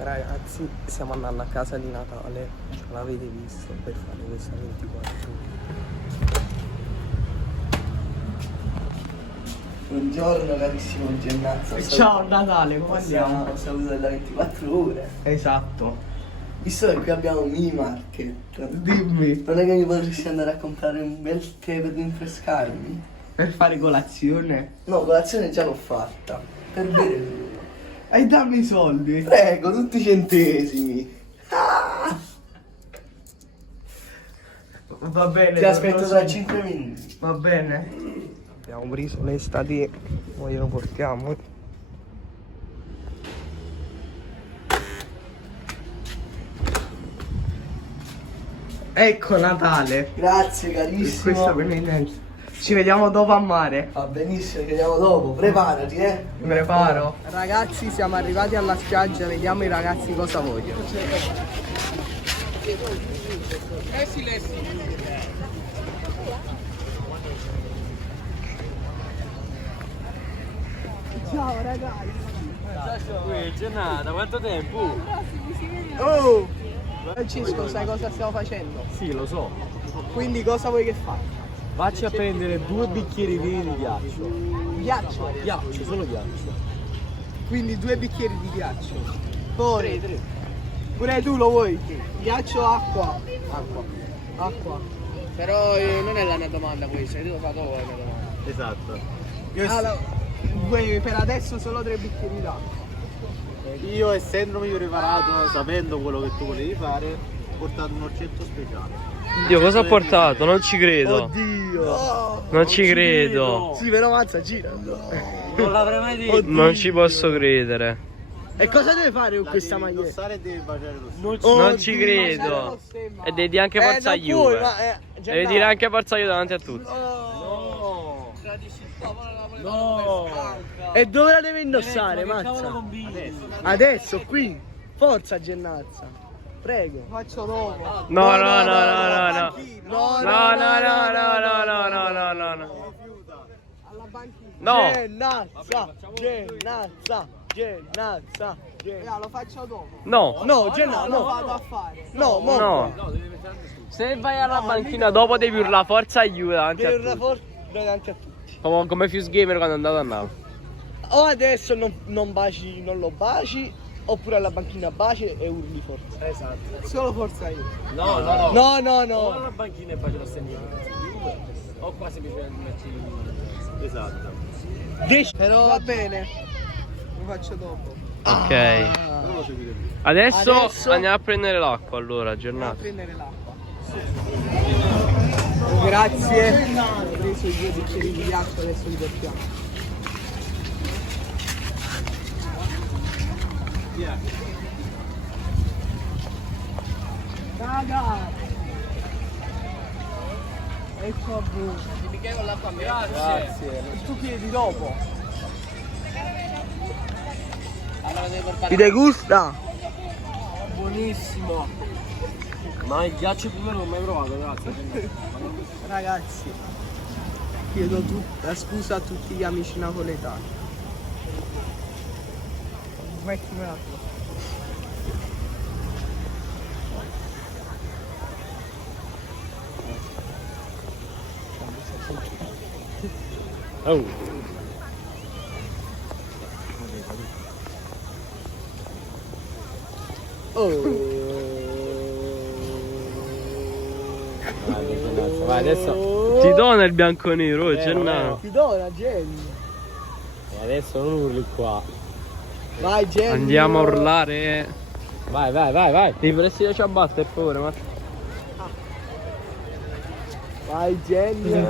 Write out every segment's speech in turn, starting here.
Ragazzi, stiamo andando a casa di Natale, l'avete visto, per fare questa 24 ore. Buongiorno carissimo Gennazza. Ciao Natale, come andiamo? Un saluto della 24 ore. Esatto. Visto che qui abbiamo un mini market, Dimmi. non è che mi potresti andare a comprare un bel tè per rinfrescarmi? Per fare colazione? No, colazione già l'ho fatta. Per bere. E dammi i soldi. Prego, tutti i centesimi. Va bene. Ti aspetto tra 5 minuti. Va bene. Abbiamo preso le estate, poi lo portiamo. Ecco Natale. Grazie Questo carissimo. per me. Ci vediamo dopo a mare. Va benissimo, ci vediamo dopo. Preparati, Mi preparo. Ragazzi, siamo arrivati alla spiaggia, vediamo i ragazzi cosa vogliono. Ciao ragazzi. Ui, giornata, quanto tempo? Oh! Francesco, sai cosa stiamo facendo? Sì, lo so. Quindi cosa vuoi che faccia? Vacci a prendere 2 bicchieri pieni di ghiaccio. Ghiaccio. Ghiaccio, solo ghiaccio. Quindi 2 bicchieri di ghiaccio. Poi 3. Pure tu lo vuoi? Ghiaccio, acqua. Acqua. Però non è la mia domanda questa, io lo fa dopo la mia domanda. Esatto. Allora, vuoi per adesso solo 3 bicchieri d'acqua. Io, essendomi preparato, sapendo quello che tu volevi fare, ho portato un orcetto speciale. Dio, cosa ha portato? Non ci credo. Oddio. No. Non ci credo. Sì, però mazza, gira. Non l'avrei mai detto. Non ci posso credere. E cosa deve fare con questa Devi maglietta? indossare e devi baciare lo stesso. Non ci credo. E devi dire anche forza non puoi, Juve. ma, Devi dire anche forza Juve davanti a tutti. No! No! E dove la deve indossare, mazza? Adesso, qui. Forza, Gennazza. Prego. Faccio dopo. No, no, no, no, no, no. No, No, no, no, no, no, no, no, no, no, no. Alla banchina. No. Gennazza. Lo faccio dopo. No. No, Gennazza, no. Lo vado a fare. No, mo. No. Se vai alla banchina dopo devi urlare forza Juve davanti a Devi urlare tutti. forte davanti a tutti. Proprio come Fuse Gamer quando è andato a Napoli. O adesso non baci, non lo baci, oppure alla banchina baci e urli forza. Esatto. Solo forza io. No, no, no. No, O no. alla banchina e baci lo stesso. O qua semplicemente metti. Esatto. Però va bene. Lo faccio dopo. Ok. Non lo seguite più. Adesso andiamo a prendere l'acqua allora, A giornata. prendere l'acqua. Grazie. Ho preso i 2 bicchieri di ghiaccio, adesso li portiamo. Raga! Ecco a voi. Il bicchiere con l'acqua a me. Grazie. Tu chiedi dopo. Allora devi portare. Ti degusta? Buonissimo. Ma il ghiaccio più vero non ho mai provato, grazie. Ragazzi, chiedo la scusa a tutti gli amici napoletani. Mettimi un attimo. Oh. Vai, adesso. Ti do nel bianco nero, Gennaro. Ti do una Jenny. Adesso non urli qua. Vai Jenny. Andiamo a urlare. Vai, vai, vai, vai. Ti presti le ciabatte per favore, ma. Vai Jenny.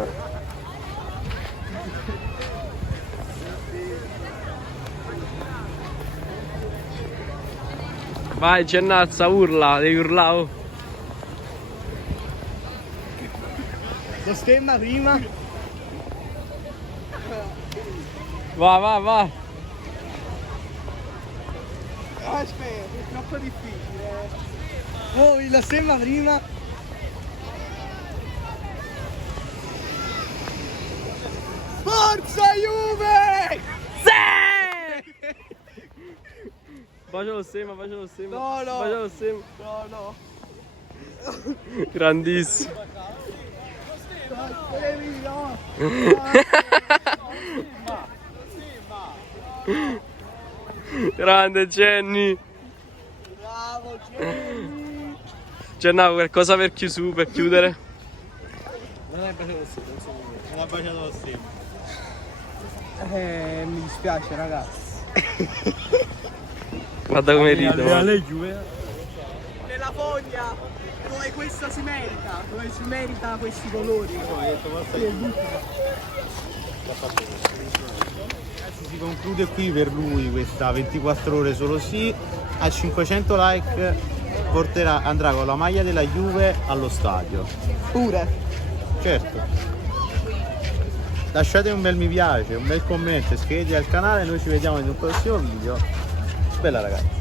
Vai Gennazza, urla, devi urlare. Oh. Lo stemma prima. Va, va, va. Aspetta, è troppo difficile. Poi lo stemma prima. Forza Juve! Sì! Facelo sema, facelo sema. No, no. Facelo sema. No, no. Grandissimo. Grande Jenny. Bravo, Jenny. Gennaro, qualcosa per chiudere? Non ha baciato lo stemma. Mi dispiace, ragazzi. Guarda come ride. Nella foglia dove questa si merita, dove si merita questi colori. Si conclude qui per lui questa 24 ore solo sì. A 500 like andrà con la maglia della Juve allo stadio. Pure. Certo. Lasciate un bel mi piace, un bel commento, iscrivetevi al canale, noi ci vediamo in un prossimo video. Bella ragazzi.